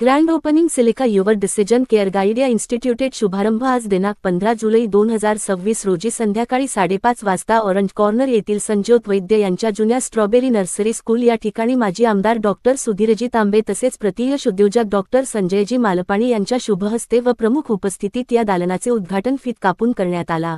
Grand opening silica your decision care guide या इन्स्टिट्यूटेड शुभारंभ आज दिनांक 15 जुलै 2026 रोजी संध्याकाळी 5:30 वाजता ऑरेंज कॉर्नर येथील संजोत वैद्य यांच्या जुन्या स्ट्रॉबेरी नर्सरी स्कूल या ठिकाणी माजी आमदार डॉक्टर सुधीरजी तांबे तसेच प्रतियश उद्योजक डॉक्टर संजयजी मालपाणी यांच्या शुभहस्ते व प्रमुख उपस्थितीत या दालनाचे उद्घाटन फीत कापून करण्यात आला।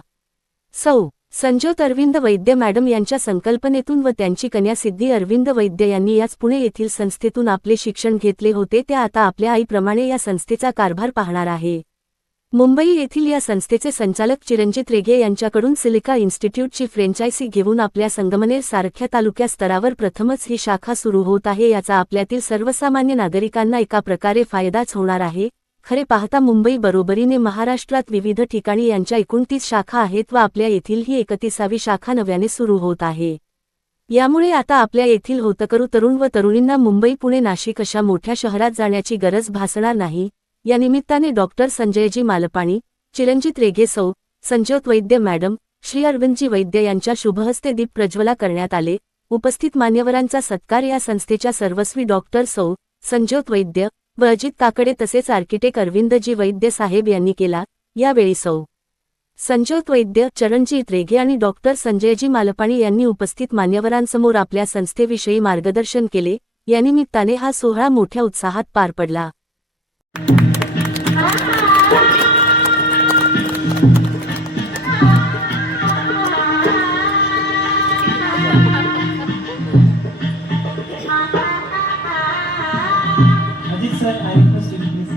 सौ संजोत अरविंद वैद्य मॅडम यांच्या संकल्पनेतून व त्यांची कन्या सिद्धी अरविंद वैद्य यांनी याच पुणे येथील संस्थेतून आपले शिक्षण घेतले होते, त्या आता आपल्या आईप्रमाणे या संस्थेचा कारभार पाहणार आहे। मुंबई येथील या संस्थेचे संचालक चिरंजीत रेगे यांच्याकडून सिलिका इन्स्टिट्यूटची फ्रँचायझी घेऊन आपल्या संगमनेर सारख्या तालुक्या स्तरावर प्रथमच ही शाखा सुरू होत आहे, याचा आपल्यातील सर्वसामान्य नागरिकांना एका प्रकारे फायदाच होणार आहे। खरे पाहता मुंबई बरोबरीने महाराष्ट्रात विविध ठिकाणी यांच्या 29 शाखा आहेत व आपल्या येथील ही 31वी शाखा नव्याने सुरू होत आहे। यामुळे आता आपल्या येथील होतकरू तरुण व तरुणींना मुंबई, पुणे, नाशिक अशा मोठ्या शहरात जाण्याची गरज भासणार नाही। या निमित्ताने डॉक्टर संजयजी मालपाणी, चिरंजीत रेगे, सौ संजोत वैद्य मॅडम, श्री अरविंदजी वैद्य यांच्या शुभहस्ते दीप प्रज्वला करण्यात आले। उपस्थित मान्यवरांचा सत्कार या संस्थेच्या सर्वस्वी डॉक्टर सौ संजोत वैद्य व अजित काकडे तसेच आर्किटेक्ट अरविंदजी वैद्य साहेब यांनी केला। यावेळी सौ संजोत वैद्य, चरणजीत रेगे आणि डॉक्टर संजयजी मालपाणी यांनी उपस्थित मान्यवरांसमोर आपल्या संस्थेविषयी मार्गदर्शन केले। या निमित्ताने हा सोहळा मोठ्या उत्साहात पार पडला। Sir, I request you please.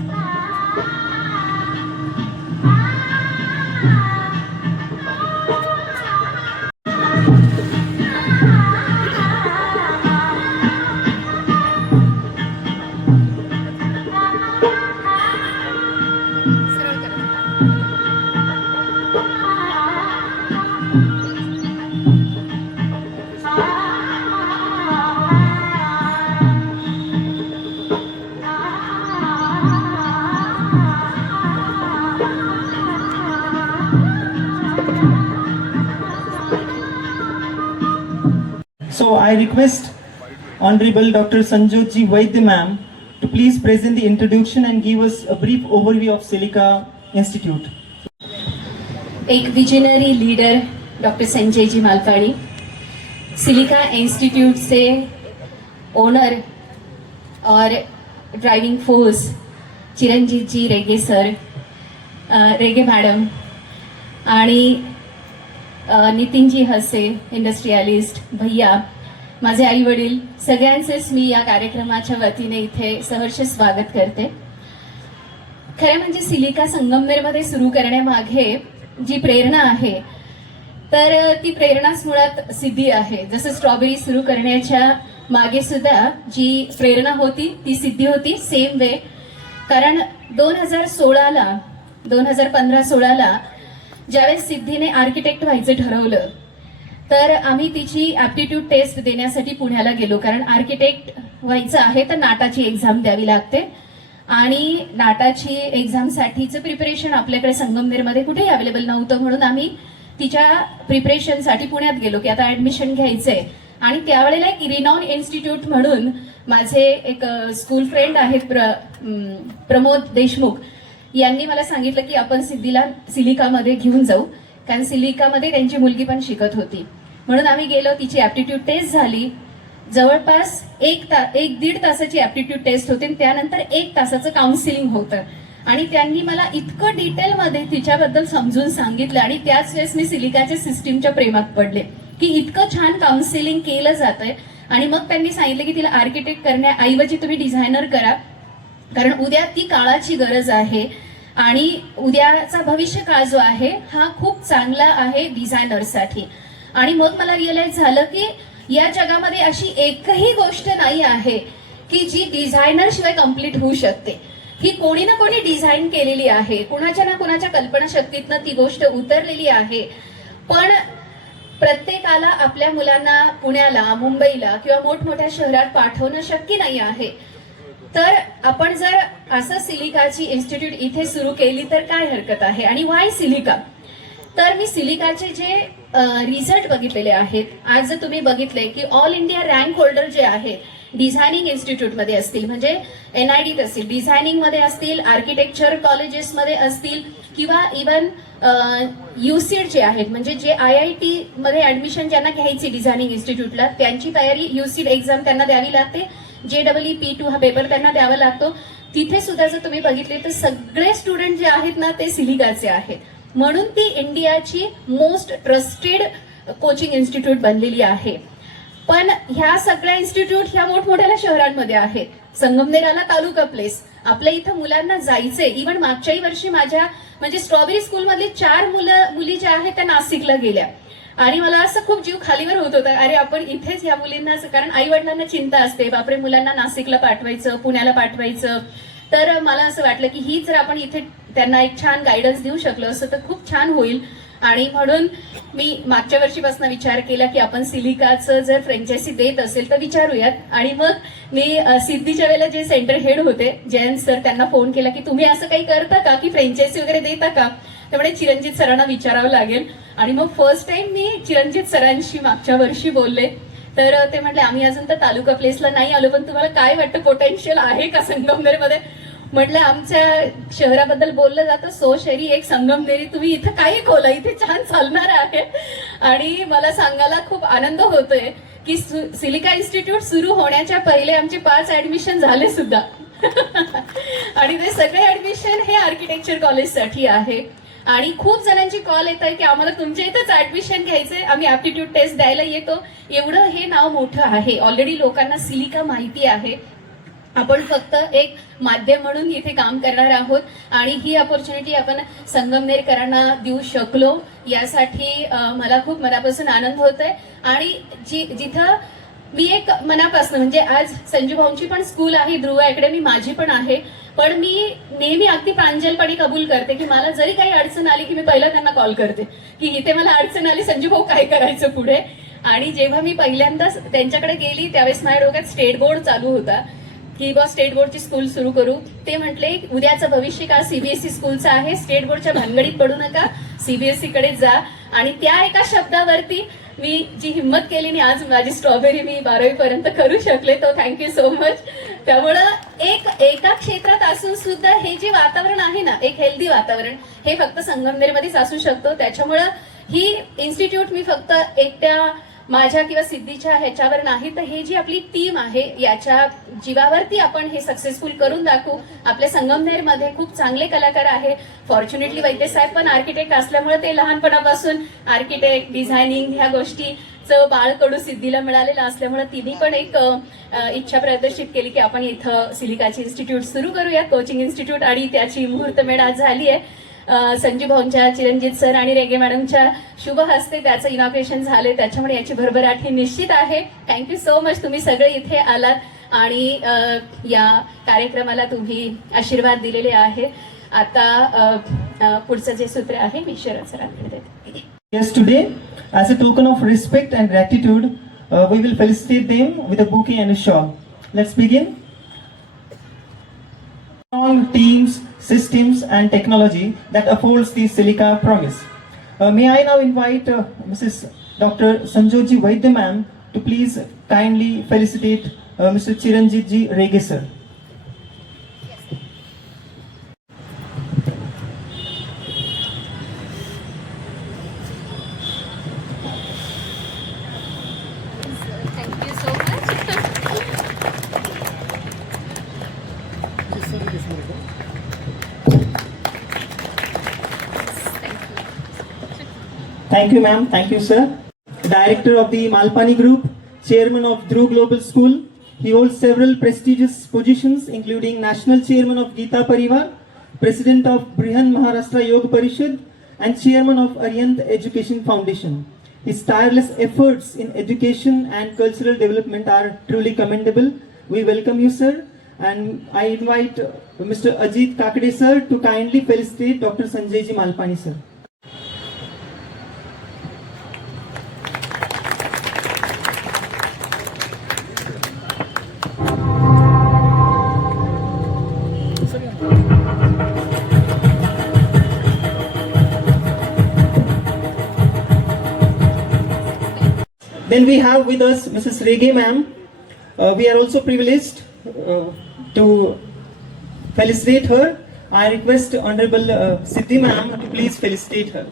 So I request Honorable Dr. Sanjotji Vaidya ma'am to please present the introduction and give us a brief overview of Silica Institute. एक visionary leader doctor Sanjayji Malpani, silica institute से owner और driving force Chiranjit जी रेगे sir, रेगे madam आणि नितीनजी हसे industrialist भैया, माझे आई वडील, सगळ्यांचेच मी या कार्यक्रमाच्या वतीने इथे सहर्ष स्वागत करते। खरं म्हणजे सिलिका संगमनेरमध्ये सुरू करण्यामागे जी प्रेरणा आहे तर ती प्रेरणाच मुळात सिद्धी आहे। जसं स्ट्रॉबेरी सुरू करण्याच्या मागे सुद्धा जी प्रेरणा होती ती सिद्धी होती, सेम वे। कारण 2015-16ला ज्यावेळेस सिद्धीने आर्किटेक्ट व्हायचं ठरवलं तर आम्ही तिची ॲप्टिट्यूड टेस्ट देण्यासाठी पुण्याला गेलो। कारण आर्किटेक्ट व्हायचं आहे तर नाटाची एक्झाम द्यावी लागते आणि नाटाची एक्झामसाठीचं प्रिपरेशन आपल्याकडे संगमनेरमध्ये कुठेही अवेलेबल नव्हतं, म्हणून आम्ही तिच्या प्रिपरेशनसाठी पुण्यात गेलो की आता ॲडमिशन घ्यायचंय। आणि त्यावेळेला एक रिनॉन इन्स्टिट्यूट म्हणून माझे एक स्कूल फ्रेंड आहेत प्रमोद देशमुख यांनी मला सांगितलं की आपण सिद्धीला सिलिकामध्ये घेऊन जाऊ, कारण सिलिकामध्ये त्यांची मुलगी पण शिकत होती। म्हणून आम्ही गेलो, तिची ॲप्टिट्यूड टेस्ट झाली। जवळपास 1-1.5 तासाची ॲप्टिट्यूड टेस्ट होती आणि त्यानंतर 1 तासाचं काउन्सिलिंग होतं आणि त्यांनी मला इतकं डिटेलमध्ये तिच्याबद्दल समजून सांगितलं आणि त्याच वेळेस मी सिलिकाच्या सिस्टीमच्या प्रेमात पडले की इतकं छान काउन्सिलिंग केलं जातंय। आणि मग त्यांनी सांगितलं की तिला आर्किटेक्ट करण्याऐवजी तुम्ही डिझायनर करा, कारण उद्या ती काळाची गरज आहे आणि उद्याचा भविष्य काळ जो आहे हा खूप चांगला आहे डिझायनरसाठी। आणि मग मला रिअलाइज झालं की या जगामध्ये अशी एकही गोष्ट नाही आहे की जी डिझायनर शिवाय कम्प्लीट होऊ शकते। ही कोणी ना कोणी डिझाईन केलेली आहे, कुणाच्या ना कुणाच्या कल्पनाशक्तीतनं ती गोष्ट उतरलेली आहे। पण प्रत्येकाला आपल्या मुलांना पुण्याला, मुंबईला किंवा मोठमोठ्या शहरात पाठवणं शक्य नाही आहे। तर आपण जर असं सिलिकाची इन्स्टिट्यूट इथे सुरू केली तर काय हरकत आहे। आणि वाय सिलिका? तर मी सिलिकाचे जे रिझल्ट बघितलेले आहेत, आज जर तुम्ही बघितले की ऑल इंडिया रँक होल्डर जे आहेत डिझायनिंग इन्स्टिट्यूटमध्ये असतील, म्हणजे NIDत असतील, डिझायनिंगमध्ये असतील, आर्किटेक्चर कॉलेजेसमध्ये असतील, किंवा इवन UCED जे आहेत, म्हणजे जे IIT मध्ये ऍडमिशन ज्यांना घ्यायची डिझायनिंग इन्स्टिट्यूटला, त्यांची तयारी UCED एक्झाम त्यांना द्यावी लागते, JEE P2 हा पेपर त्यांना द्यावा लागतो. तिथे सुद्धा जर तुम्ही बघितले तर सगळे स्टुडंट जे आहेत ना ते सिलिकाचे आहेत. म्हणून ती इंडियाची मोस्ट ट्रस्टेड कोचिंग इन्स्टिट्यूट बनलेली आहे. पण ह्या सगळ्या इन्स्टिट्यूट ह्या मोठमोठ्या शहरांमध्ये आहेत. संगमनेराला तालुका प्लेस, आपल्या इथं मुलांना जायचंय. इव्हन मागच्याही वर्षी माझ्या म्हणजे स्ट्रॉबेरी स्कूलमधली 4 मुली ज्या आहेत त्या नाशिकला गेल्या आणि मला असं खूप जीव खालीवर होत होता, अरे आपण इथेच या मुलींना, कारण आई वडिलांना चिंता असते, बापरे मुलांना नाशिकला पाठवायचं, पुण्याला पाठवायचं. तर मला असं वाटलं की ही जर आपण इथे त्यांना एक छान गायडन्स देऊ शकलो असं तर खूप छान होईल. आणि म्हणून मी मागच्या वर्षीपासून विचार केला की आपण सिलिकाचं जर फ्रँचायझी देत असेल तर विचारूयात. आणि मग मी सिद्धीच्या वेळेला जे सेंटर हेड होते जयंत सर, त्यांना फोन केला की तुम्ही असं काही करता का, की फ्रँचायझी वगैरे देता का. त्यामुळे चिरंजीत सरांना विचारावं लागेल. आणि मग फर्स्ट टाइम मी चिरंजीत सरांशी मागच्या वर्षी बोलले, तर ते म्हटले आम्ही अजून तर तालुका प्लेसला नाही आलो, पण तुम्हाला काय वाटतं पोटेन्शियल आहे का संगमनेरमध्ये. म्हटलं आमच्या शहराबद्दल बोललं जातं, सो शहरी एक संगमनेरी, तुम्ही इथं काही खोला, इथे छान चालणार आहे. आणि मला सांगायला खूप आनंद होतोय की सिलिका इन्स्टिट्यूट सुरू होण्याच्या पहिले आमचे 5 ऍडमिशन झाले सुद्धा. आणि ते सगळे ऍडमिशन हे आर्किटेक्चर कॉलेजसाठी आहे. आणि खूप जणांची कॉल येत आहे की आम्हाला तुमच्या इथेच ऍडमिशन घ्यायचंय, आम्ही ऍप्टिट्यूड टेस्ट द्यायला येतो. एवढं हे नाव मोठं आहे, ऑलरेडी लोकांना सिलिका माहिती आहे. आपण फक्त एक माध्यम म्हणून इथे काम करणार आहोत आणि ही अपॉर्च्युनिटी आपण संगमनेरकरांना देऊ शकलो यासाठी मला खूप मनापासून आनंद होतोय. आणि जिथं मी एक मनापासून, म्हणजे आज संजू भाऊंची पण स्कूल आहे, ध्रुव अकॅडमी माझी पण आहे, पण मी नेहमी अगदी प्रांजलपणे कबूल करते की मला जरी काही अडचण आली की मी पहिला त्यांना कॉल करते की इथे मला अडचण आली, संजू भाऊ काय करायचं पुढे. आणि जेव्हा मी पहिल्यांदाच त्यांच्याकडे गेली त्यावेळेस माझ्या डोक्यात स्टेट बोर्ड चालू होता की बा स्टेट बोर्डची स्कूल सुरू करू. ते म्हटले उद्याचं भविष्य का CBSE स्कूलचं आहे, स्टेट बोर्डच्या भानगडीत पडू नका, CBSE कडे जा. आणि त्या एका शब्दावरती मी जी हिंमत केली आणि आज माझी स्ट्रॉबेरी मी 12वी पर्यंत करू शकले, तो थँक्यू सो मच. त्यामुळं एका क्षेत्रात असून सुद्धा हे जे वातावरण आहे ना, एक हेल्दी वातावरण, हे फक्त संगमनेरमध्येच असू शकतो. त्याच्यामुळं ही इन्स्टिट्यूट मी फक्त एकट्या माझ्या किंवा सिद्धीच्या ह्याच्यावर नाही, तर हे जी आपली टीम आहे याच्या जीवावरती आपण हे सक्सेसफुल करून दाखवू. आपल्या संगमनेरमध्ये खूप चांगले कलाकार आहे. फॉर्च्युनेटली वैद्य साहेब पण आर्किटेक्ट असल्यामुळे ते लहानपणापासून आर्किटेक्ट, डिझायनिंग ह्या गोष्टीचं बाळकडू सिद्धीला मिळालेलं असल्यामुळे तिने पण एक इच्छा प्रदर्शित केली की आपण इथं सिलिकाची इन्स्टिट्यूट सुरू करूया, कोचिंग इन्स्टिट्यूट. आणि त्याची मुहूर्तमेढ आज झाली आहे. संजू भाऊंच्या, चिरंजीत सर आणि रेगे मॅडमच्या शुभ हस्ते त्याचं इनॉग्रेशन झाले, त्याच्यामुळे याची भरभराट ही निश्चित आहे. थँक्यू सो मच, तुम्ही सगळे इथे आलात आणि या कार्यक्रमाला तुम्ही आशीर्वाद दिलेले आहे. आता पुढचं जे सूत्र आहे मी शरद सरांकडे देते. Yes, today, as a token of respect and gratitude, we will felicitate them with a bouquet and a shawl. Let's begin. Strong teams, systems, and technology that affords the Silica promise. May I now invite Mrs. Dr. Sanjotji Vaidya ma'am to please kindly felicitate Mr. Chiranjit ji Rege sir. Thank you so much. Thank you, ma'am. Thank you, sir. Director of the Malpani Group, Chairman of Dhruv Global School. He holds several prestigious positions, including National Chairman of Gita Parivar, President of Brihan Maharashtra Yoga Parishad, and Chairman of Aryant Education Foundation. His tireless efforts in education and cultural development are truly commendable. We welcome you, sir. And I invite Mr. Ajit Kakade, sir, to kindly felicitate Dr. Sanjay ji Malpani, sir. Then we have with us Mrs. Rege ma'am, We are also privileged to felicitate her. I request Honorable Siddhi Ma'am to please felicitate her.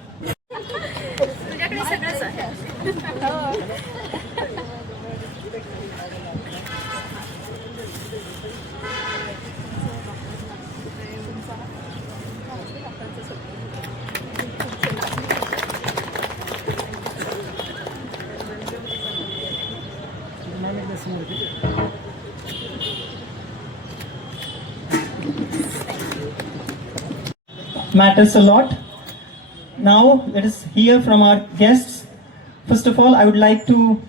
Matters a lot. Now let us hear from our guests. First of all, I would like to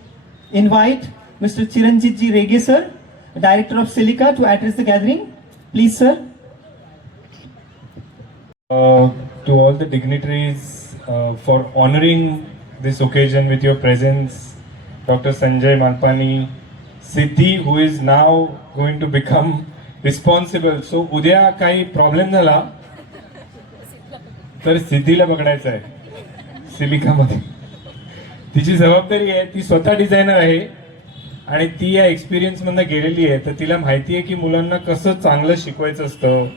invite Mr. Chiranjit Ji Rege sir, Director of Silica, to address the gathering. Please, sir. To all the dignitaries for honoring this occasion with your presence, Dr. Sanjay Malpani, Siddhi, who is now going to become responsible. So, उद्या काही problem झाला तर सिद्धीला बघायचं आहे सिलिकामध्ये. तिची जबाबदारी आहे, ती स्वतः डिझायनर आहे आणि ती या एक्सपिरियन्स मधनं गेलेली आहे. तर तिला माहिती आहे की मुलांना कसं चांगलं शिकवायचं असतं,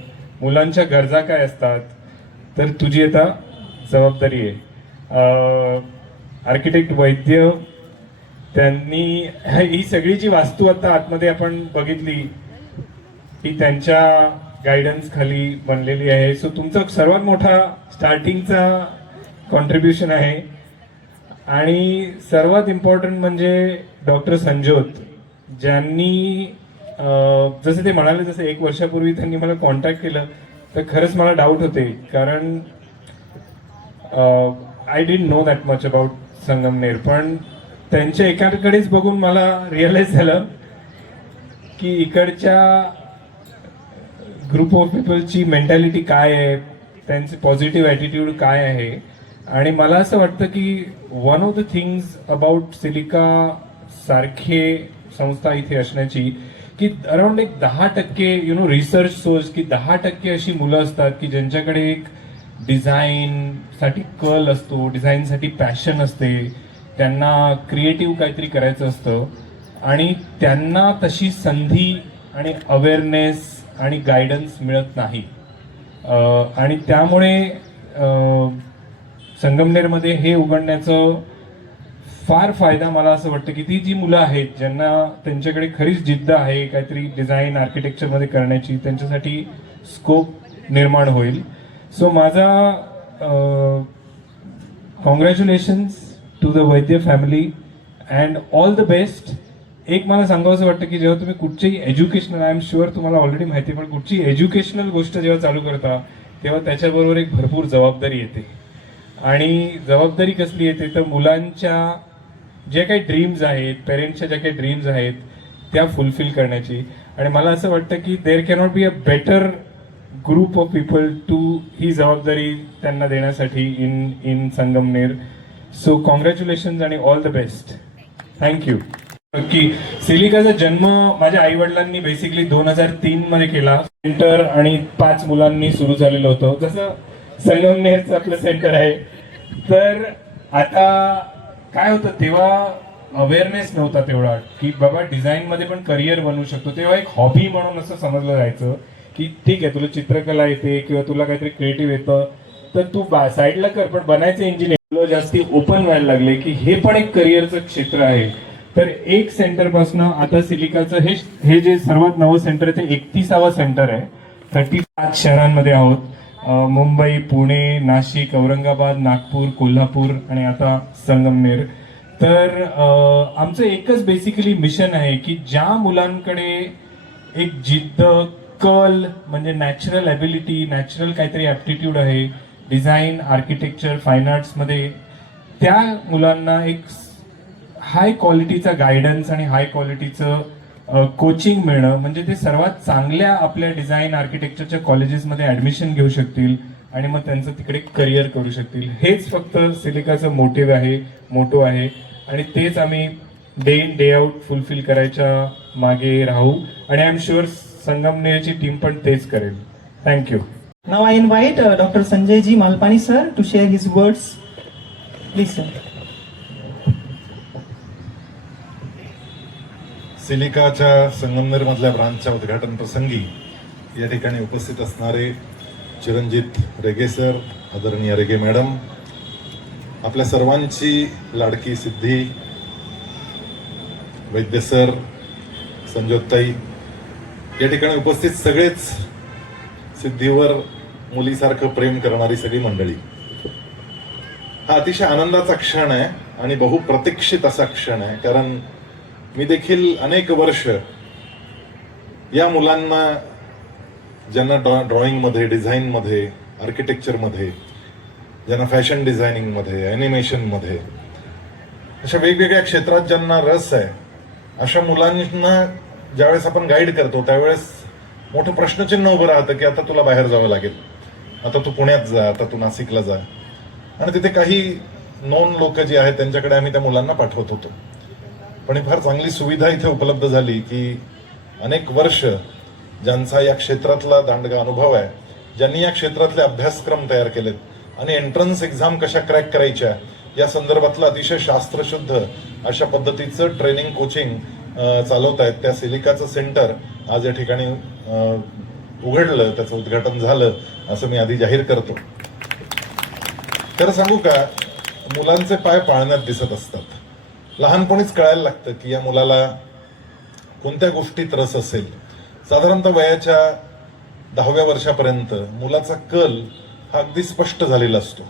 मुलांच्या गरजा काय असतात. तर तुझी आता जबाबदारी आहे. आर्किटेक्ट वैद्य त्यांनी ही सगळी जी वास्तू आता आतमध्ये आपण बघितली ही त्यांच्या गायडन्स खाली बनलेली आहे. सो तुमचा सर्वात मोठा स्टार्टिंगचा कॉन्ट्रीब्युशन आहे. आणि सर्वात इम्पॉर्टंट म्हणजे डॉक्टर संजोत, ज्यांनी जसं ते म्हणाले, जसं 1 वर्षापूर्वी त्यांनी मला कॉन्टॅक्ट केलं तर खरंच मला डाऊट होते, कारण I didn't know that much about Sangamner. पण त्यांच्या एकाकडेच बघून मला रिअलाइज झालं की इकडच्या ग्रुप ऑफ पीपलची मेंटॅलिटी काय आहे, त्यांचे पॉझिटिव्ह ॲटिट्यूड काय आहे. आणि मला असं वाटतं की one of the things about silica सारखे संस्था इथे असण्याची की अराउंड एक 10% रिसर्च सोर्स की 10% अशी मुलं असतात की ज्यांच्याकडे एक डिझाईनसाठी कल असतो, डिझाईनसाठी पॅशन असते, त्यांना क्रिएटिव्ह काहीतरी करायचं असतं आणि त्यांना तशी संधी आणि अवेअरनेस आणि गायडन्स मिळत नाही. आणि त्यामुळे संगमनेरमध्ये हे उघडण्याचं फार फायदा मला असं वाटतं की ती जी मुलं आहेत ज्यांना त्यांच्याकडे खरीच जिद्द आहे काहीतरी डिझाईन आर्किटेक्चरमध्ये करण्याची, त्यांच्यासाठी स्कोप निर्माण होईल. सो माझा congratulations to the Vaidya family and all the best. एक मला सांगावं असं वाटतं की जेव्हा तुम्ही कुठचीही एज्युकेशनल, आय एम शुअर तुम्हाला ऑलरेडी माहिती आहे, पण कुठची एज्युकेशनल गोष्ट जेव्हा चालू करता तेव्हा त्याच्याबरोबर एक भरपूर जबाबदारी येते. आणि जबाबदारी कसली येते तर मुलांच्या जे काही ड्रीम्स आहेत, पेरेंट्सच्या ज्या काही ड्रीम्स आहेत त्या फुलफिल करण्याची. आणि मला असं वाटतं की there cannot be a better group of people to ही जबाबदारी त्यांना देण्यासाठी इन संगमनेर. सो कॉंग्रॅच्युलेशन्स आणि ऑल द बेस्ट. थँक्यू. की सिलिकाचा जन्म माझ्या आई वडिलांनी बेसिकली 2003 मध्ये केला. सेंटर आणि 5 मुलांनी सुरू झालेलं होतं, जसं संगमनेरचं आपलं सेंटर आहे. तर आता काय होतं, तेव्हा अवेअरनेस नव्हता तेवढा की बाबा डिझाईन मध्ये पण करिअर बनवू शकतो. तेव्हा एक हॉबी म्हणून असं समजलं जायचं की ठीक आहे तुला चित्रकला येते किंवा तुला काहीतरी क्रिएटिव्ह येतं तर तू साईडला कर, पण बनायचं इंजिनियर. जास्ती ओपन व्हायला लागले की हे पण एक करिअरचं क्षेत्र आहे. तर एक सेंटर पासून आता सिलिकाचं हे जे सर्वात नवं सेंटर आहे ते 31वा सेंटर आहे. 35 शहरांमध्ये आहोत. मुंबई, पुणे, नाशिक, औरंगाबाद, नागपूर, कोल्हापूर आणि आता संगमनेर. तर आमचं एकच बेसिकली मिशन आहे की ज्या मुलांकडे एक जिद्द, कल म्हणजे नॅचरल ॲबिलिटी, नॅचरल काहीतरी ॲप्टिट्यूड आहे डिझाईन, आर्किटेक्चर, फाईन आर्ट्समध्ये, त्या मुलांना एक हाय क्वालिटीचा गायडन्स आणि हाय क्वालिटीचं कोचिंग मिळणं, म्हणजे ते सर्वात चांगल्या आपल्या डिझाईन आर्किटेक्चरच्या कॉलेजेसमध्ये ऍडमिशन घेऊ शकतील आणि मग त्यांचं तिकडे करिअर करू शकतील. हेच फक्त सिलिकाचं मोटिव्ह आहे, मोटो आहे आणि तेच आम्ही day in day out fulfil करायच्या मागे राहू आणि आय एम शुअर संगमनेरची टीम पण तेच करेल. Thank you. Now I invite Dr. Sanjay Ji Malpani sir to share his words. Please sir. सिलिकाच्या संगमनेरमधल्या ब्रांचच्या उद्घाटन प्रसंगी या ठिकाणी उपस्थित असणारे चिरंजीत रेगे सर, आदरणीय रेगे मॅडम, आपल्या सर्वांची लाडकी सिद्धी वैद्य सर, संजोताई, या ठिकाणी उपस्थित सगळेच सिद्धीवर मुलीसारखं प्रेम करणारी सगळी मंडळी, हा अतिशय आनंदाचा क्षण आहे आणि बहुप्रतीक्षित असा क्षण आहे. कारण मी देखील अनेक वर्ष या मुलांना, ज्यांना ड्रॉइंगमध्ये, डिझाईनमध्ये, आर्किटेक्चरमध्ये, ज्यांना फॅशन डिझायनिंगमध्ये, ॲनिमेशनमध्ये, अशा वेगवेगळ्या क्षेत्रात ज्यांना रस आहे, अशा मुलांना ज्यावेळेस आपण गाईड करतो त्यावेळेस मोठं प्रश्नचिन्ह उभं राहतं की आता तुला बाहेर जावं लागेल, आता तू पुण्यात जा, आता तू नाशिकला जा. आणि तिथे काही नॉन लोक जी आहेत त्यांच्याकडे आम्ही त्या मुलांना पाठवत होतो. पण ही फार चांगली सुविधा इथे उपलब्ध झाली की अनेक वर्ष ज्यांचा या क्षेत्रातला दांडगा अनुभव आहे, ज्यांनी या क्षेत्रातले अभ्यासक्रम तयार केलेत आणि एंट्रन्स एक्झाम कशा क्रॅक करायच्या या संदर्भातलं अतिशय शास्त्रशुद्ध अशा पद्धतीचं ट्रेनिंग, कोचिंग चालवत आहेत, त्या सिलिकाचं सेंटर आज या ठिकाणी उघडलं, त्याचं उद्घाटन झालं असं मी आधी जाहीर करतो. खरं सांगू का, मुलांचे पाय पाळण्यात दिसत असतात. लहानपणीच कळायला लागतं की या मुलाला कोणत्या गोष्टीत रस असेल. साधारणतः वयाच्या 10व्या वर्षापर्यंत मुलाचा कल हा अगदी स्पष्ट झालेला असतो.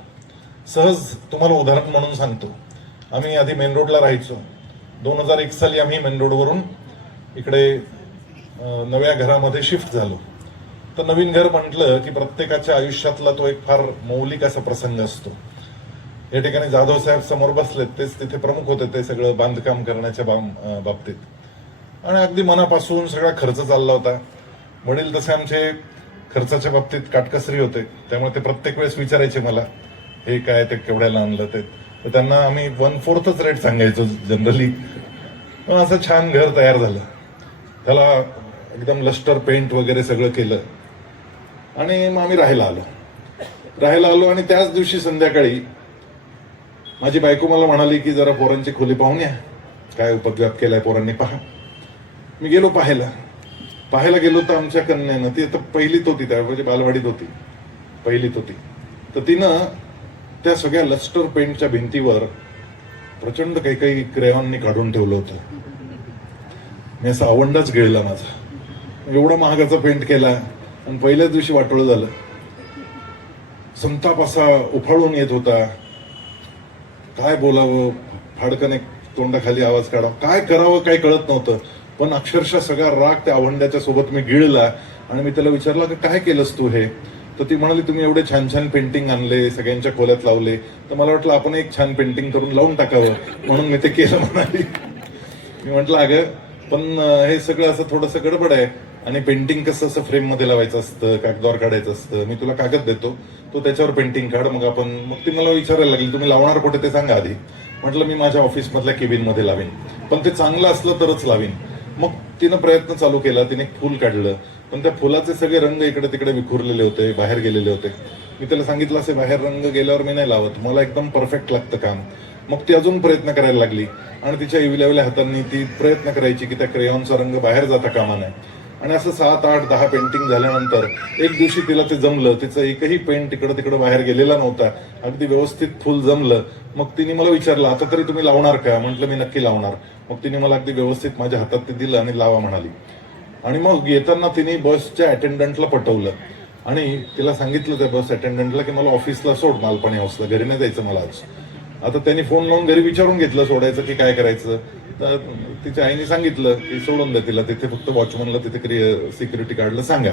सहज तुम्हाला उदाहरण म्हणून सांगतो, आम्ही आधी मेन रोडला राहायचो. 2001 साली आम्ही मेन रोडवरून इकडे नव्या घरामध्ये शिफ्ट झालो. तर नवीन घर म्हटलं की प्रत्येकाच्या आयुष्यातला तो एक फार मौलिक असा प्रसंग असतो. या ठिकाणी जाधव साहेब समोर बसलेत, तेच तिथे प्रमुख होते ते सगळं बांधकाम करण्याच्या बाबतीत, आणि अगदी मनापासून सगळा खर्च चालला होता. वडील तसे आमचे खर्चाच्या बाबतीत काटकसरी होते, त्यामुळे ते प्रत्येक वेळेस विचारायचे मला, हे काय, ते केवढ्याला आणलं ते. तर त्यांना आम्ही 1/4च रेट सांगायचो जनरली. असं छान घर तयार झालं, त्याला एकदम लस्टर पेंट वगैरे सगळं केलं आणि मग आम्ही राहायला आलो. आणि त्याच दिवशी संध्याकाळी माझी बायको मला म्हणाली की जरा पोरांची खोली पाहून या, काय उपद्व्याप केलाय पोरांनी पहा. मी गेलो पाहायला गेलो तर आमच्या कन्यानं, ती आता पहिलीत होती, त्यावेळी बालवाडीत होती, पहिलीत होती, तर तिनं त्या सगळ्या लस्टर पेंटच्या भिंतीवर प्रचंड काही क्रेयॉननी काढून ठेवलं होतं. मी असा आवंडाच गिळला माझा. एवढा महागाचा पेंट केला आणि पहिल्याच दिवशी वाटोळं झालं. संताप असा उफाळून येत होता. काय बोलावं, फाडकने तोंडाखाली आवाज काढावा, काय करावं काय कळत नव्हतं. पण अक्षरशः सगळा राग त्या आवंड्याच्या सोबत मी गिळला आणि मी त्याला विचारलं की काय केलंस तू हे. तर ती म्हणाली, तुम्ही एवढे छान छान पेंटिंग आणले, सगळ्यांच्या खोल्यात लावले, तर मला वाटलं आपण एक छान पेंटिंग करून लावून टाकावं, म्हणून मी ते केलं म्हणाली. मी म्हटलं अगं पण हे सगळं असं थोडंसं गडबड आहे आणि पेंटिंग कसं असं फ्रेम मध्ये लावायचं असतं, कागदावर काढायचं असतं. मी तुला कागद देतो, तो त्याच्यावर पेंटिंग काढ, मग ती मला विचारायला लागली तुम्ही लावणार कुठे ते सांगा आधी. म्हटलं मी माझ्या ऑफिसमधल्या केबिन मध्ये लावीन, पण ते चांगलं असलं तरच लावीन. मग तिनं प्रयत्न चालू केला, तिने एक फुल काढलं, पण त्या फुलाचे सगळे रंग इकडे तिकडे विखुरलेले होते, बाहेर गेलेले होते. मी त्याला सांगितलं असे बाहेर रंग गेल्यावर मी नाही लावत, मला एकदम परफेक्ट लागतं काम. मग ती अजून प्रयत्न करायला लागली आणि तिच्या इवल्यावल्या हातांनी ती प्रयत्न करायची की त्या क्रेयॉनचा रंग बाहेर जाता कामा नये. आणि असं 7, 8, 10 पेंटिंग झाल्यानंतर एक दिवशी तिला ते जमलं, तिचं एकही पेंट इकडं तिकडं बाहेर गेलेला नव्हता, अगदी व्यवस्थित फुल जमलं. मग तिने मला विचारलं आता तरी तुम्ही लावणार का. म्हटलं मी नक्की लावणार. मग तिने मला अगदी व्यवस्थित माझ्या हातात ते दिलं आणि लावा म्हणाली. आणि मग येताना तिने बसच्या अटेंडंटला पटवलं आणि तिला सांगितलं त्या बस अटेंडंटला की मला ऑफिसला सोड, मालपाणी हाऊसला, घरी नाही जायचं मला आज. आता त्यांनी फोन लावून घरी विचारून घेतलं सोडायचं की काय करायचं. तर तिच्या आईने सांगितलं की सोडून द्या तिला, तिथे फक्त वॉचमनला तिथे सिक्युरिटी गार्डला सांगा.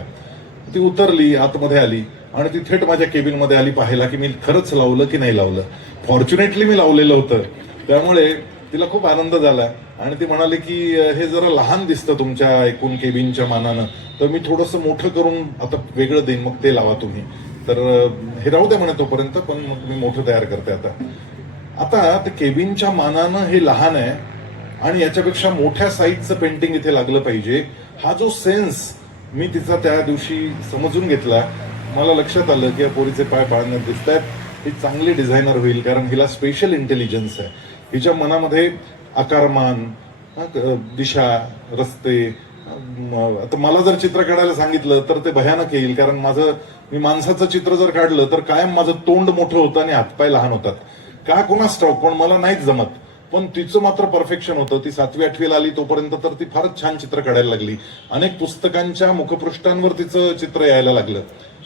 ती उतरली, आतमध्ये आली आणि ती थेट माझ्या केबिन मध्ये आली पाहायला की मी खरंच लावलं की नाही लावलं. फॉर्च्युनेटली मी लावलेलं होतं, त्यामुळे तिला खूप आनंद झाला आणि ती म्हणाली की हे जरा लहान दिसतं तुमच्या एकूण केबिनच्या मानानं, तर मी थोडंसं मोठं करून आता वेगळं देईन, मग ते लावा तुम्ही. तर हे राहू द्या म्हणे तोपर्यंत, पण मग मी मोठं तयार करते आता. आता ते केबिनच्या मानानं हे लहान आहे आणि याच्यापेक्षा मोठ्या साईजचं पेंटिंग इथे लागलं पाहिजे, हा जो सेन्स मी तिचा त्या दिवशी समजून घेतला. मला लक्षात आलं की या पोरीचे पाय पाळण्यात दिसत आहेत, ही चांगली डिझायनर होईल, कारण हिला स्पेशल इंटेलिजन्स आहे. हिच्या मनामध्ये आकारमान, दिशा, रस्ते. आता मला जर चित्र काढायला सांगितलं तर ते भयानक येईल, कारण मी माणसाचं चित्र जर काढलं तर कायम माझं तोंड मोठं होतं आणि हातपाय लहान होतात. का कोणास ठाऊक, पण मला नाहीच जमत. पण तिचं मात्र परफेक्शन होतं. ती 7वी-8वीला आली तोपर्यंत तर ती फारच छान चित्र काढायला लागली. अनेक पुस्तकांच्या मुखपृष्ठांवर तिचं चित्र यायला लागलं.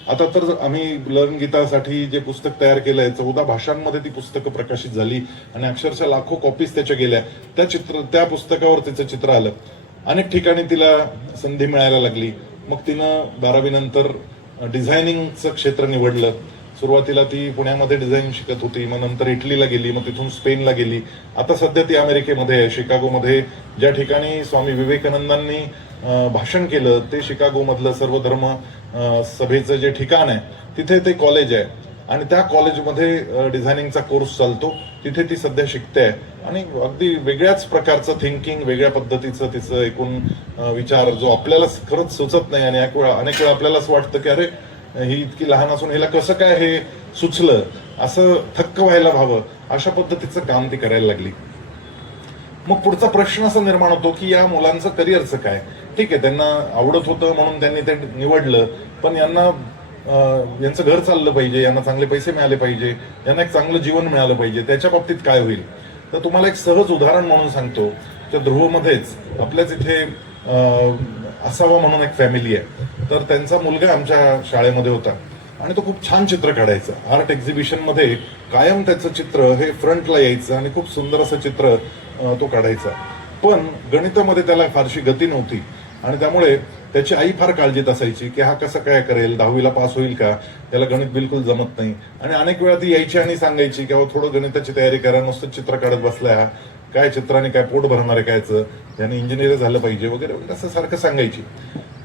आता तर आम्ही लर्न गीतासाठी जे पुस्तक तयार केलंय 14 भाषांमध्ये ती पुस्तकं प्रकाशित झाली आणि अक्षरशः लाखो कॉपीज त्याच्या गेल्या. त्या पुस्तकावर तिचं चित्र आलं. अनेक ठिकाणी तिला संधी मिळायला लागली. मग तिनं 12वी नंतर डिझायनिंगचं क्षेत्र निवडलं. सुरुवातीला ती पुण्यामध्ये डिझाईन शिकत होती, मग नंतर इटलीला गेली, मग तिथून स्पेनला गेली. आता सध्या ती अमेरिकेमध्ये आहे, शिकागोमध्ये. ज्या ठिकाणी स्वामी विवेकानंदांनी भाषण केलं ते शिकागोमधलं सर्वधर्म सभेचं जे ठिकाण आहे तिथे ते कॉलेज आहे आणि त्या कॉलेजमध्ये डिझायनिंगचा कोर्स चालतो. तिथे ती सध्या शिकते आणि अगदी वेगळ्याच प्रकारचं थिंकिंग, वेगळ्या पद्धतीचं तिचं एकूण विचार जो आपल्याला खरंच सुचत नाही आणि अनेक वेळा आपल्याला असं वाटतं की अरे ही इतकी लहान असून हिला कसं काय हे सुचलं, असं थक्क व्हायला व्हावं, अशा पद्धतीचं काम ती करायला लागली. मग पुढचा प्रश्न असा निर्माण होतो की या मुलांचं करिअरचं काय. ठीक आहे, त्यांना आवडत होतं म्हणून त्यांनी ते निवडलं, पण यांचं घर चाललं पाहिजे, यांना चांगले पैसे मिळाले पाहिजे, यांना एक चांगलं जीवन मिळालं पाहिजे, त्याच्या बाबतीत काय होईल. तर तुम्हाला एक सहज उदाहरण म्हणून सांगतो. त्या ध्रुवमध्येच आपल्याच इथे असावा म्हणून एक फॅमिली आहे. तर त्यांचा मुलगा आमच्या शाळेमध्ये होता आणि तो खूप छान चित्र काढायचा. आर्ट एक्झिबिशन मध्ये कायम त्याचं चित्र हे फ्रंटला यायचं आणि खूप सुंदर असं चित्र तो काढायचा. पण गणितामध्ये त्याला फारशी गती नव्हती आणि त्यामुळे त्याची आई फार काळजीत असायची की हा कसं काय करेल, 10वीला पास होईल का, त्याला गणित बिलकुल जमत नाही. आणि अनेक वेळा ती यायची आणि सांगायची की थोडं गणिताची तयारी करा, नुसतं चित्र काढत बसलाय हा, काय चित्राने काय पोट भरणार आहे कायचं, त्याने इंजिनियर झालं पाहिजे वगैरे वगैरे असं सारखं सांगायची.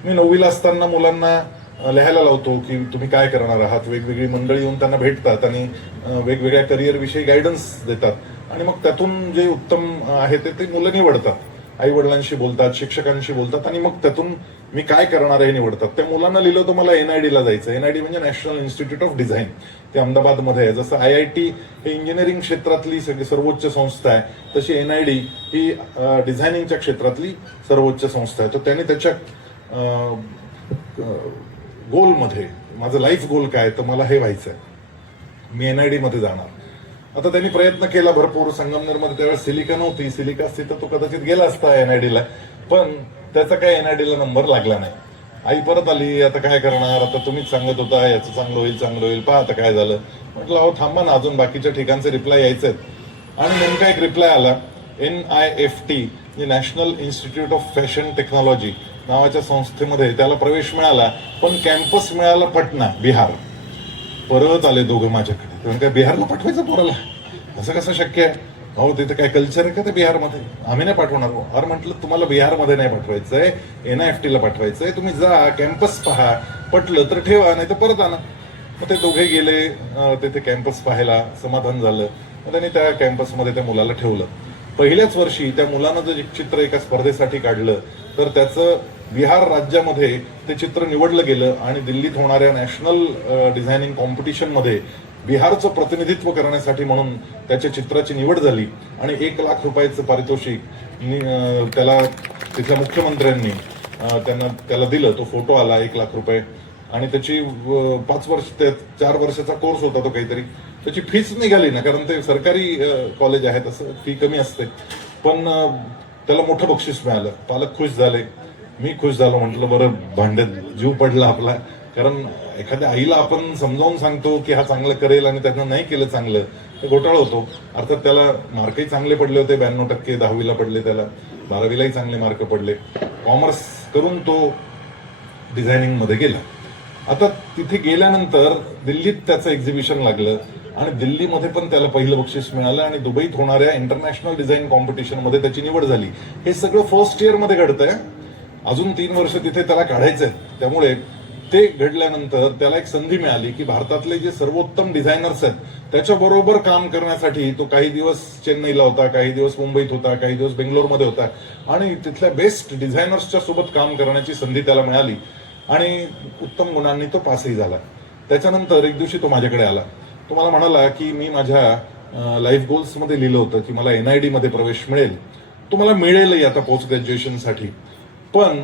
मी 9वीला असताना मुलांना लिहायला लावतो की तुम्ही काय करणार आहात. वेगवेगळी मंडळी येऊन त्यांना भेटतात आणि वेगवेगळ्या करिअर विषयी गायडन्स देतात आणि मग त्यातून जे उत्तम आहे ते मुलं निवडतात. आई वडिलांशी बोलतात, शिक्षकांशी बोलतात आणि मग त्यातून मी काय करणार आहे निवडतात. त्या मुलांना लिहिलं होतं मला NID ला जायचं. NID म्हणजे नॅशनल इन्स्टिट्यूट ऑफ डिझाईन, ते अहमदाबादमध्ये आहे. जसं IIT हे इंजिनिअरिंग क्षेत्रातली सर्वोच्च संस्था आहे, तशी NID ही डिझायनिंगच्या क्षेत्रातली सर्वोच्च संस्था आहे. तर त्याने त्याच्या गोलमध्ये, माझं लाईफ गोल काय, तर मला हे व्हायचं आहे, मी NID मध्ये जाणार. आता त्यांनी प्रयत्न केला भरपूर. संगमनेरमध्ये त्यावेळेस सिलिका नव्हती, सिलिका असती तर तो कदाचित गेला असता NID ला, पण त्याचा काय NID ला नंबर लागला नाही. आई परत आली, आता काय करणार, आता तुम्हीच सांगत होता याचं चांगलं होईल चांगलं होईल, पहा आता काय झालं. म्हटलं अहो थांबा ना, अजून बाकीच्या ठिकाणचे रिप्लाय यायचे आहेत. आणि नेमका एक रिप्लाय आला. NIFT म्हणजे national institute of fashion technology नावाच्या संस्थेमध्ये त्याला प्रवेश मिळाला, पण कॅम्पस मिळाला पटना, बिहार. परत आले दोघं माझ्याकडे. तेव्हा काय बिहारला पाठवायचं पोराला, असं कसं शक्य आहे, अहो तिथे काय कल्चर आहे का ते बिहारमध्ये, आम्ही नाही पाठवणार. अरे म्हटलं तुम्हाला बिहारमध्ये नाही पाठवायचंय, NIFT ला पाठवायचंय, तुम्ही जा, कॅम्पस पहा, पटलं तर ठेवा, नाही तर परत आणा. मग ते दोघे गेले तिथे कॅम्पस पाहायला, समाधान झालं. मग त्यांनी त्या कॅम्पसमध्ये त्या मुलाला ठेवलं. पहिल्याच वर्षी त्या मुलानं जे चित्र एका स्पर्धेसाठी काढलं तर त्याचं बिहार राज्यामध्ये ते चित्र निवडलं गेलं आणि दिल्लीत होणाऱ्या नॅशनल डिझायनिंग कॉम्पिटिशनमध्ये बिहारचं प्रतिनिधित्व करण्यासाठी म्हणून त्याच्या चित्राची निवड झाली आणि 1 लाख रुपयाचं पारितोषिक त्याला तिथल्या मुख्यमंत्र्यांनी त्याला दिलं. तो फोटो आला, 1 लाख रुपये. आणि त्याची 4 वर्षाचा कोर्स होता तो काहीतरी. त्याची फीच निघाली ना, कारण ते सरकारी कॉलेज आहे, तसं फी कमी असते. पण त्याला मोठं बक्षीस मिळालं. पालक खुश झाले, मी खुश झालो. म्हटलं बरं, भांड्यात जीव पडला आपला. कारण एखाद्या आईला आपण समजावून सांगतो की हा चांगलं करेल आणि त्यानं नाही केलं चांगलं, तर घोटाळा होतो. अर्थात त्याला मार्कही चांगले पडले होते, 92% 10वीला पडले त्याला, 12वीलाही चांगले मार्क पडले. कॉमर्स करून तो डिझायनिंग मध्ये गेला. आता तिथे गेल्यानंतर दिल्लीत त्याचं एक्झिबिशन लागलं आणि दिल्लीमध्ये पण त्याला पहिलं बक्षीस मिळालं आणि दुबईत होणाऱ्या इंटरनॅशनल डिझाईन कॉम्पिटिशन मध्ये त्याची निवड झाली. हे सगळं फर्स्ट इयर मध्ये घडतंय. अजून 3 वर्ष तिथे त्याला काढायचंय. त्यामुळे ते घडल्यानंतर त्याला एक संधी मिळाली की भारतातले जे सर्वोत्तम डिझायनर्स आहेत त्याच्याबरोबर काम करण्यासाठी. तो काही दिवस चेन्नईला होता, काही दिवस मुंबईत होता, काही दिवस बेंगलोरमध्ये होता आणि तिथल्या बेस्ट डिझायनर्सच्या सोबत काम करण्याची संधी त्याला मिळाली आणि उत्तम गुणांनी तो पासही झाला. त्याच्यानंतर एक दिवशी तो माझ्याकडे आला. तो मला म्हणाला की मी माझ्या लाईफ गोल्समध्ये लिहिलं होतं की मला NID मध्ये प्रवेश मिळेल, तुम्हाला मिळेलही आता पोस्ट ग्रॅज्युएशनसाठी. पण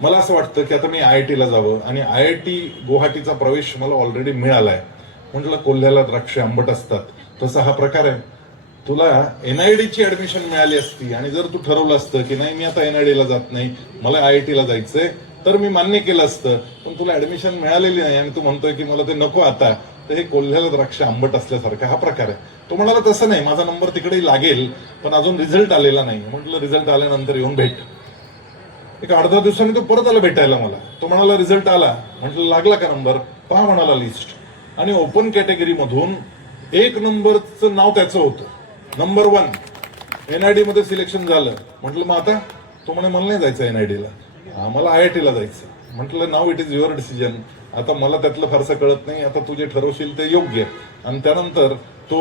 मला असं वाटतं की आता मी IIT ला जावं, आणि IIT गुवाहाटीचा प्रवेश मला ऑलरेडी मिळालाय. म्हटलं कोल्ह्याला द्राक्ष आंबट असतात, तसा हा प्रकार आहे. तुला NID ची ऍडमिशन मिळाली असती आणि जर तू ठरवलं असतं की नाही मी आता NID ला जात नाही, मला IIT ला जायचंय, तर मी मान्य केलं असतं. पण तुला ऍडमिशन मिळालेली नाही आणि तू म्हणतोय की मला ते नको आता, तर हे कोल्ह्याला द्राक्ष आंबट असल्यासारखा हा प्रकार आहे. तो म्हणाला तसं नाही, माझा नंबर तिकडे लागेल, पण अजून रिझल्ट आलेला नाही. म्हटलं रिझल्ट आल्यानंतर येऊन भेट. एक 8-10 दिवसांनी तो परत आला भेटायला मला. तो म्हणाला रिझल्ट आला. म्हटलं लागला का नंबर, पहा म्हणाला लिस्ट. आणि ओपन कॅटेगरी मधून 1 नंबरचं नाव त्याचं होतं, नंबर 1. NID मध्ये सिलेक्शन झालं. म्हटलं मग आता? तो म्हणे मला नाही जायचं NID ला, मला IIT ला जायचं. म्हटलं now it is your decision. आता मला त्यातलं फारसं कळत नाही, आता तू जे ठरवशील ते योग्य. आणि त्यानंतर तो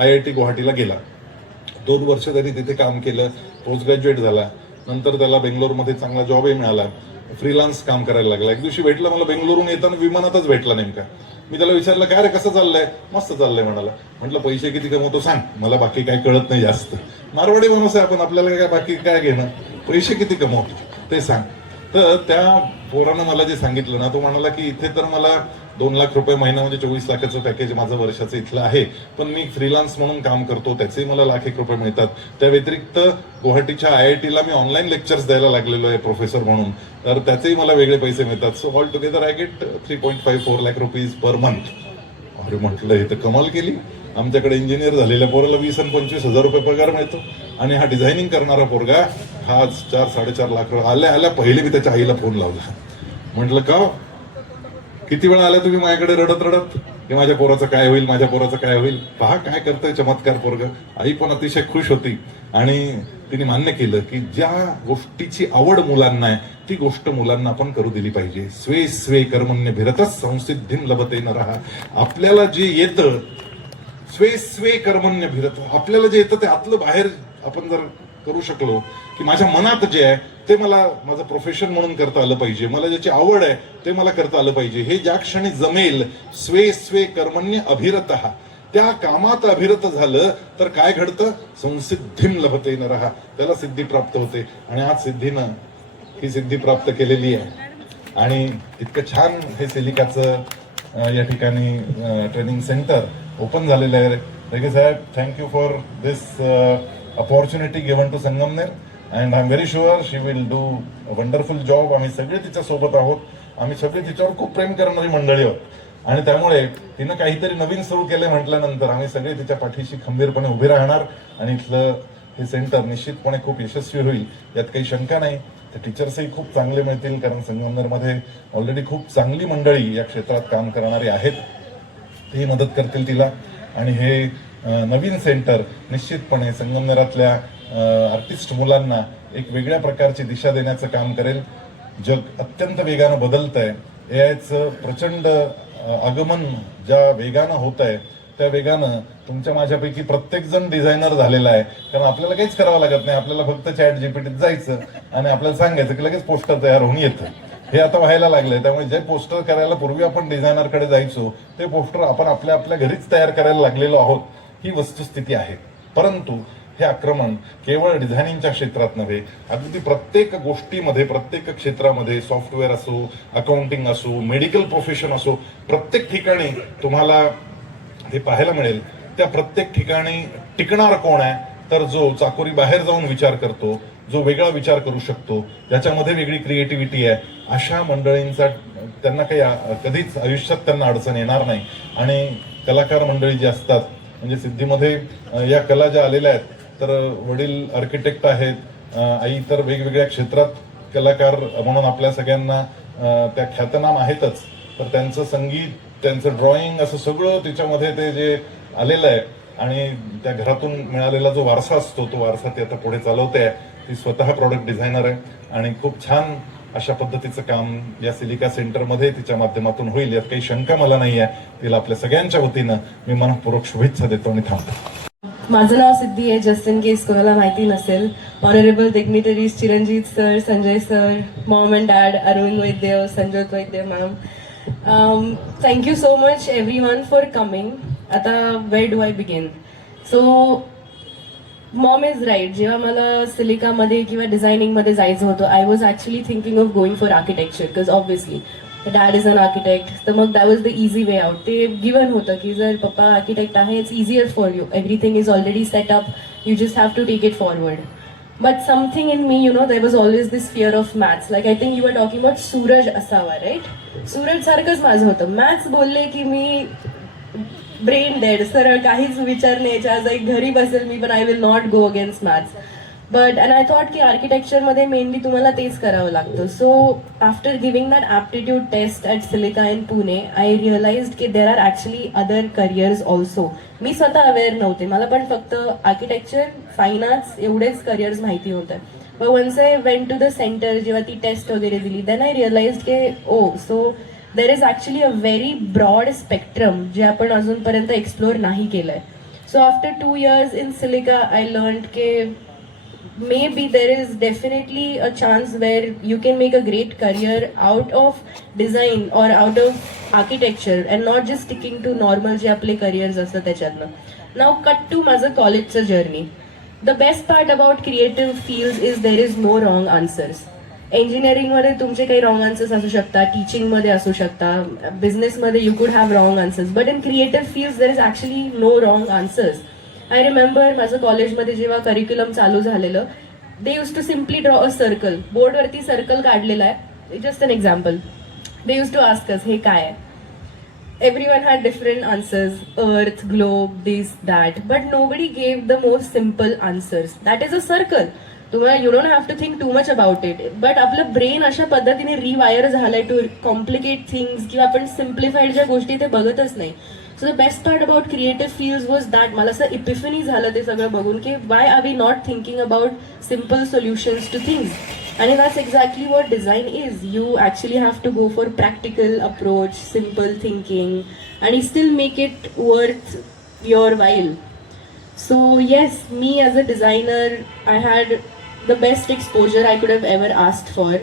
IIT गुवाहाटीला गेला. 2 वर्ष त्यांनी तिथे काम केलं, पोस्ट ग्रॅज्युएट झाला. नंतर त्याला बेंगलोरमध्ये चांगला जॉबही मिळाला, फ्रीलान्स काम करायला लागला. एक दिवशी भेटला मला बेंगलोरून येताना, विमानातच भेटला नेमका. मी त्याला विचारलं काय रे कसं चाललंय? मस्त चाललंय म्हणाला. म्हटलं पैसे किती कमवतो सांग, मला बाकी काय कळत नाही जास्त. मारवाडी माणूस आहे आपण, आपल्याला काय बाकी काय घेणं, पैसे किती कमवतो ते सांग. तर त्या पोरानं मला जे सांगितलं ना, तो म्हणाला की इथे तर मला 2 लाख रुपये महिना म्हणजे 24 लाखाचं पॅकेज माझं वर्षाचं इथलं आहे, पण मी फ्रीलान्स म्हणून काम करतो, त्याचे मला 1,00,000 रुपये मिळतात. त्या व्यतिरिक्त गुवाहाटीच्या IIT ला मी ऑनलाईन लेक्चर्स द्यायला लागलेलो आहे प्रोफेसर म्हणून, तर त्याचेही मला वेगळे पैसे मिळतात. So all together I get 3.54 lakh rupees per month. अरे म्हटलं हे तर कमाल केली. आमच्याकडे इंजिनियर झालेल्या पोराला 20 आणि 25 हजार रुपये पगार मिळतो, आणि हा डिझायनिंग करणारा पोरगा हा 4-4.5 लाख रुपये. आल्या पहिले मी त्याच्या आईला फोन लावला. म्हटलं का किती वेळा आला तुम्ही माझ्याकडे रडत रडत की माझ्या पोराचं काय होईल, माझ्या पोराचं काय होईल. पहा काय करतोय चमत्कार पोरग. आई पण अतिशय खुश होती आणि तिने मान्य केलं की ज्या गोष्टीची आवड मुलांना आहे ती गोष्ट मुलांना आपण करू दिली पाहिजे. स्वे स्वे कर्मण्य भिरतच संसिद्धिं लभते नरः. आपल्याला जे येतं स्वे स्वे कर्मण्य भिरत, आपल्याला जे येतं ते आतलं बाहेर आपण जर करू शकलो की माझ्या मनात जे आहे ते मला माझं प्रोफेशन म्हणून करता आलं पाहिजे, मला ज्याची आवड आहे ते मला करता आलं पाहिजे, हे ज्या क्षणी जमेल स्वे स्वे कर्मण्य अभिरतः, त्या कामात अभिरत झालं तर काय घडतं, संसिद्धिं लभते नरः, त्याला सिद्धी प्राप्त होते. आणि आज सिद्धीनं ही सिद्धी प्राप्त केलेली आहे. आणि इतकं छान हे सिलिकाचं या ठिकाणी ट्रेनिंग सेंटर ओपन झालेलं आहे. रेगे साहेब, thank you for this opportunity given to Sangamner, and I'm very sure she will do a wonderful job. आम्ही सगळे तिच्या सोबत आहोत, आम्ही सगळे तिच्यावर खूप प्रेम करणारी मंडळी आहोत, आणि त्यामुळे तिनं काहीतरी नवीन सुरू केलंय म्हटल्यानंतर आम्ही सगळे तिच्या पाठीशी खंबीरपणे उभे राहणार, आणि इथलं हे सेंटर निश्चितपणे खूप यशस्वी होईल यात काही शंका नाही. ते टीचर्सही खूप चांगले मिळतील, कारण संगमनेरमध्ये ऑलरेडी खूप चांगली मंडळी या क्षेत्रात काम करणारी आहेत, तेही मदत करतील तिला. आणि हे नवीन सेंटर निश्चितपणे संगमनेरातल्या आर्टिस्ट मुलांना एक वेगळ्या प्रकारची दिशा देण्याचं काम करेल. जग अत्यंत वेगानं बदलत आहे, AIचं प्रचंड आगमन ज्या वेगानं होत आहे त्या वेगानं तुमच्या माझ्यापैकी प्रत्येक जण डिझायनर झालेला आहे, कारण आपल्याला काहीच करावं लागत नाही. आपल्याला फक्त ChatGPTत जायचं आणि आपल्याला सांगायचं की लगेच पोस्टर तयार होऊन येतं. हे आता व्हायला लागलंय. त्यामुळे जे पोस्टर करायला पूर्वी आपण डिझायनरकडे जायचो ते पोस्टर आपण आपल्या घरीच तयार करायला लागलेलो आहोत, ही वस्तुस्थिती आहे. परंतु हे आक्रमण केवळ डिझायनिंगच्या क्षेत्रात नव्हे, अगदी प्रत्येक गोष्टीमध्ये, प्रत्येक क्षेत्रामध्ये, सॉफ्टवेअर असो, अकाउंटिंग असो, मेडिकल प्रोफेशन असो, प्रत्येक ठिकाणी तुम्हाला हे पाहायला मिळेल. त्या प्रत्येक ठिकाणी टिकणार कोण आहे, तर जो चाकोरी बाहेर जाऊन विचार करतो, जो वेगळा विचार करू शकतो, ज्याच्यामध्ये वेगळी क्रिएटिव्हिटी आहे, अशा मंडळींचा त्यांना काही कधीच आयुष्यात त्यांना अडचण येणार नाही. आणि कलाकार मंडळी जी असतात, म्हणजे सिद्धीमध्ये या कला ज्या आलेल्या आहेत, तर वडील आर्किटेक्ट आहेत, आई तर वेगवेगळ्या क्षेत्रात कलाकार म्हणून आपल्या सगळ्यांना त्या ख्यातनाम आहेतच, तर त्यांचं संगीत, त्यांचं ड्रॉइंग, असं सगळं तिच्यामध्ये ते जे आलेलं आहे, आणि त्या घरातून मिळालेला जो वारसा असतो तो वारसा ती आता पुढे चालवते. ती स्वतः प्रॉडक्ट डिझायनर आहे आणि खूप छान अशा पद्धतीचं काम या सिलिका सेंटरमध्ये तिच्या माध्यमातून होईल यात काही शंका मला नाही आहे. तिला आपल्या सगळ्यांच्या वतीनं मी मनपूर्वक शुभेच्छा देतो आणि थांबतो. माझं नाव सिद्धी आहे, जस्ट इन केस कोणाला माहिती नसेल. Honourable dignitaries Chiranjeet sir, Sanjay sir, mom and dad, Arvind Vaidya, Sanjot Vaidya ma'am, thank you so much everyone for coming. आता where do I begin? So mom is right. जेव्हा मला सिलिकामध्ये किंवा डिझायनिंगमध्ये जायचं होतं, I was actually thinking of going for architecture, because obviously dad is an architect. तर मग that was the easy way out. ते गिवन होतं की जर पप्पा आर्किटेक्ट आहे, it's easier for you, everything is already set up, you just have to take it forward. But something in me, there was always this fear of maths. Like I think you were talking about Suraj Asawa, right? Suraj सारखंच माझं होतं. Maths बोलले की मी brain dead, सरळ काहीच विचार नाही यायचा. आज एक घरी बसेल मी, पण I will not go against maths. But and I thought की आर्किटेक्चरमध्ये मेनली तुम्हाला तेच करावं लागतं. So after giving that aptitude test at Silica in Pune, I realised की there are actually other careers also. मी स्वतः अवेअर नव्हते, मला पण फक्त आर्किटेक्चर, फाईन आर्ट्स एवढेच करियर्स माहिती होतं. But once I went to the centre, जेव्हा ती टेस्ट वगैरे दिली, देन आय रिअलाइज्ड की so there is actually a very broad spectrum जे आपण अजूनपर्यंत एक्सप्लोर नाही केलंय. So after 2 years in Silica, I learned के maybe there is definitely a chance where you can make a great career out of design or out of architecture and not just sticking to normal जे आपले careers असतात त्याच्यातनं. Now cut to माझं कॉलेजचं journey. The best part about creative fields is there is no wrong answers. इंजिनिअरिंगमध्ये तुमचे काही wrong answers असू शकतात, टीचिंगमध्ये असू शकतात, बिझनेसमध्ये you could have wrong answers, but in creative fields there is actually no wrong answers. I remember माझं कॉलेजमध्ये जेव्हा करिक्युलम चालू झालेलं, they use to simply draw a circle. बोर्डवरती सर्कल काढलेला आहे, just an example. They use to ask us हे काय आहे. Everyone had different answers, earth, globe, this, that, but nobody gave the most simple answers. That is a circle. तुम्हाला you don't have to think too much about it. But आपलं brain अशा पद्धतीने rewire झालंय to complicate things, किंवा आपण simplified ज्या गोष्टी ते बघतच नाही. So the best part about creative fields was that. मला असं इपिफनी झालं ते सगळं बघून की why are we not thinking about simple solutions to things. And that's exactly what design is. You actually have to go for practical approach, simple thinking, and you still make it worth your while. So yes, me as a designer, I had the best exposure I could have ever asked for.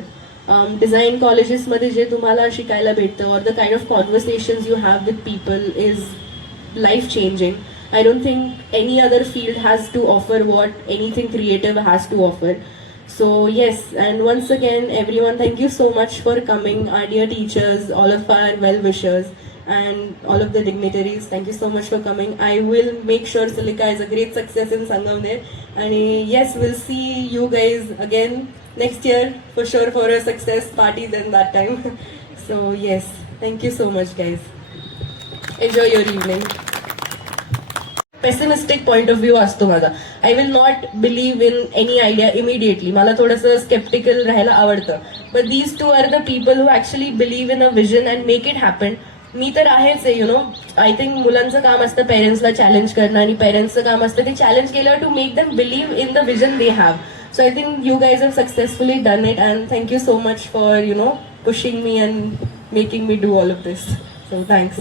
Design colleges मध्ये जे तुम्हाला शिकायला भेटतं, or the kind of conversations you have with people is life changing. I don't think any other field has to offer what anything creative has to offer. So yes, and once again everyone, thank you so much for coming, our dear teachers, all of our well-wishers, and all of the dignitaries, thank you so much for coming. I will make sure Silica is a great success in Sangamner, and yes, we'll see you guys again next year for sure for a success party then that time. So yes, thank you so much guys. Enjoy your evening. Pessimistic point of view असतो माझा. I will not believe in any idea immediately. मला थोडंसं sceptical राहायला आवडतं. But these two are the people who actually believe in a vision and make it happen. मी तर आहेच आहे, आय थिंक मुलांचं काम असतं पेरेंट्सला चॅलेंज करणं, आणि पेरेंट्सचं काम असतं ते चॅलेंज केल्यावर to make them believe in the vision they have. So I think you guys have successfully done it, and thank you so much for pushing me and making me do all of this. So thanks.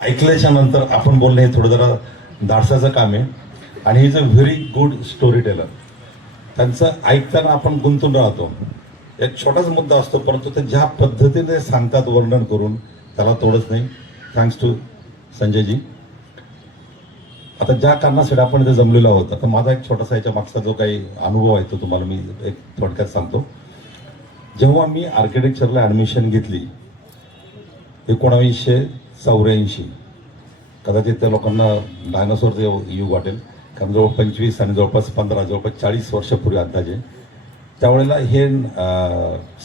ऐकल्याच्या नंतर आपण बोलणं हे थोडं जरा धाडसाचं काम आहे, आणि he is a very good story teller. त्यांचं ऐकताना आपण गुंतून राहतो. एक छोटाच मुद्दा असतो, परंतु ते ज्या पद्धतीने सांगतात वर्णन करून, त्याला तोडच नाही. Thanks to Sanjayji. आता ज्या कारणासाठी आपण इथे जमलेलो आहोत, आता माझा एक छोटासा याच्या मागचा जो काही अनुभव आहे तो तुम्हाला मी एक थोडक्यात सांगतो. जेव्हा मी आर्किटेक्चरला ॲडमिशन घेतली 1984, कदाचित त्या लोकांना डायनासोरचं युग वाटेल, कारण जवळ 25 आणि जवळपास 15, जवळपास 40 वर्षापूर्वी अंदाजे, त्यावेळेला हे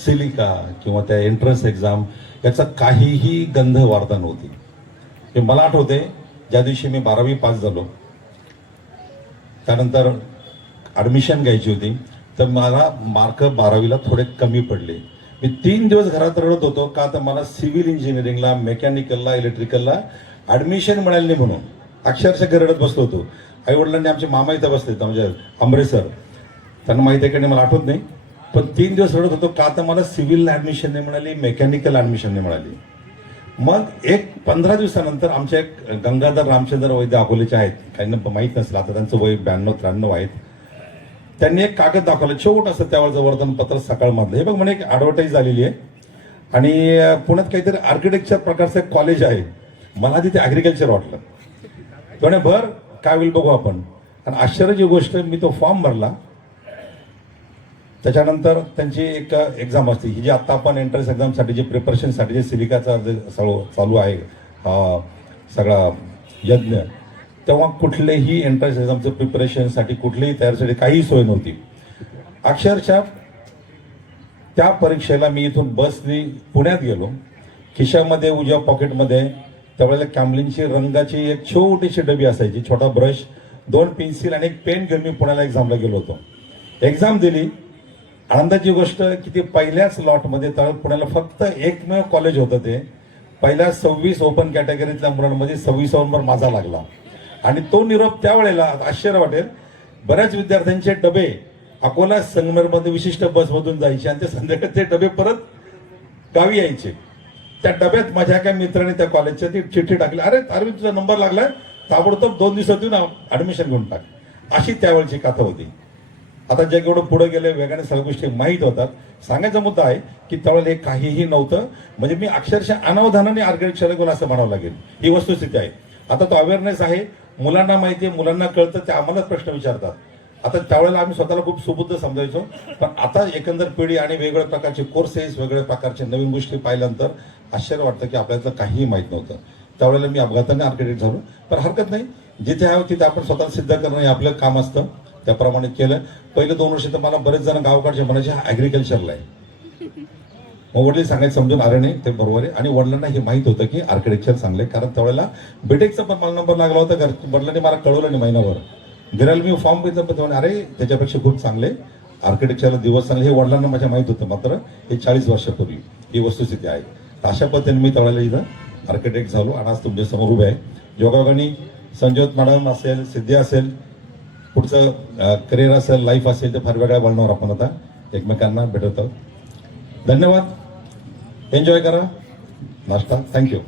सिलिका किंवा त्या एंट्रन्स एक्झाम याचा काहीही गंध वार्ता नव्हती. हे मला आठवते, ज्या दिवशी मी 12वी पास झालो, त्यानंतर ॲडमिशन घ्यायची होती, तर मला मार्क 12वीला थोडे कमी पडले. मी 3 दिवस घरात रडत होतो, का तर मला सिव्हिल इंजिनिअरिंगला, मेकॅनिकलला, इलेक्ट्रिकलला ॲडमिशन मिळालं नाही म्हणून अक्षरशः रडत बसलो होतो. आईवडिलांनी, आमचे मामा इथं बसले म्हणजे अमरेसर, त्यांना माहिती आहे का नाही मला आठवत नाही, पण 3 दिवस रडत होतो, का तर मला सिव्हिलला ॲडमिशन नाही मिळाली, मेकॅनिकल ॲडमिशन नाही मिळाली. मग 15 दिवसानंतर आमचे एक गंगाधर रामचंद्र वैद्य अकोलेचे आहेत, काहींना माहीत नसेल, आता त्यांचं वय 92-93 आहेत. त्यांनी एक कागद दाखवलं, छोटंसं त्यावेळेचं वर्तमानपत्र सकाळमधलं. हे बघ म्हणे एक ॲडव्हर्टाईज झालेली आहे, आणि पुण्यात काहीतरी आर्किटेक्चर प्रकारचं एक कॉलेज आहे. मला तिथे ॲग्रिकल्चर वाटलं. म्हणे बरं काय होईल बघू आपण. आणि आश्चर्याची गोष्ट, मी तो फॉर्म भरला, त्याच्यानंतर त्यांची एक एक्झाम असते, ही जी आत्ता आपण एंट्रन्स एक्झामसाठी जे प्रिपरेशनसाठी जे सिलिकाचा जे चालू आहे हा सगळा यज्ञ, तेव्हा कुठलेही एंट्रन्स एक्झामचं प्रिपरेशनसाठी कुठलीही तयारीसाठी काही सोय नव्हती. अक्षरशः त्या परीक्षेला मी इथून बसनी पुण्यात गेलो, खिशामध्ये उजव्या पॉकेटमध्ये त्यावेळेला कॅमलिनची रंगाची एक छोटीशी डबी असायची, छोटा ब्रश, 2 पेन्सिल आणि एक पेन घेऊन मी पुण्याला एक्झामला गेलो होतो. एक्झाम दिली. आनंदाची गोष्ट की ती पहिल्याच लॉटमध्ये, तर पुण्याला फक्त एकमेव कॉलेज होतं ते, पहिल्या 26 ओपन कॅटेगरीतल्या मुलांमध्ये 26 नंबर माझा लागला. आणि तो निरोप त्यावेळेला आश्चर्य वाटेल, बऱ्याच विद्यार्थ्यांचे डबे अकोला संगमेरमध्ये विशिष्ट बसमधून जायचे आणि ते संध्याकाळी ते डबे परत गावी यायचे. त्या डब्यात माझ्या एका मित्राने त्या कॉलेजच्या ती चिठ्ठी टाकली, अरे अरविंद तुझा नंबर लागलाय, ताबडतोब 2 दिवसात येऊन ऍडमिशन घेऊन टाक. अशी त्यावेळची कथा होती. आता जग एवढं पुढे गेले, वेगाने सगळ्या गोष्टी माहीत होतात. सांगायचा मुद्दा आहे की त्यावेळेला हे काहीही नव्हतं, म्हणजे मी अक्षरशः अनावधानाने आर्किटेक्चरला गेलो असं म्हणावं लागेल, ही वस्तुस्थिती आहे. आता तो अवेअरनेस आहे, मुलांना माहिती आहे, मुलांना कळतं, ते आम्हाला प्रश्न विचारतात. आता त्यावेळेला आम्ही स्वतःला खूप सुबुद्ध समजायचो, पण आता एकंदर पिढी आणि वेगवेगळ्या प्रकारचे कोर्सेस, वेगवेगळ्या प्रकारच्या नवीन गोष्टी पाहिल्यानंतर आश्चर्य वाटतं की आपल्याला काहीही माहीत नव्हतं. त्यावेळेला मी अपघाताने आर्किटेक्ट झालो, पण हरकत नाही, जिथे आहे तिथे आपण स्वतःला सिद्ध करणं हे आपलं काम असतं. त्याप्रमाणे केलं. पहिले 2 वर्ष तर मला बरेच जण गावाकडचे म्हणायचे हा ॲग्रिकल्चरला आहे. मग वडील सांगायचं समजून आले नाही, ते बरोबर आहे. आणि वडिलांना हे माहीत होतं की आर्किटेक्चर चांगलं आहे, कारण त्यावेळेला बीटेकचा पण मला नंबर लागला होता. वडिलांनी मला कळवलं नाही महिनाभर. घराला मी फॉर्म घेतलं, पण तेव्हा अरे त्याच्यापेक्षा खूप चांगले आर्किटेक्चरला दिवस चांगले, हे वडिलांना माझ्या माहीत होतं. मात्र हे 40 वर्षापूर्वी ही वस्तुस्थिती आहे. तर अशा पद्धतीने मी त्यावेळेला इथं आर्किटेक्ट झालो आणि आज तुमच्या समोर उभे आहे. योगायोगाने संजोत मॅडम असेल, सिद्धी असेल, पुढचं करिअर असेल, लाईफ असेल, तर फार वेगळ्या वळणावर आपण आता एकमेकांना भेटत आहोत. धन्यवाद. एन्जॉय करा नाश्ता. थँक्यू.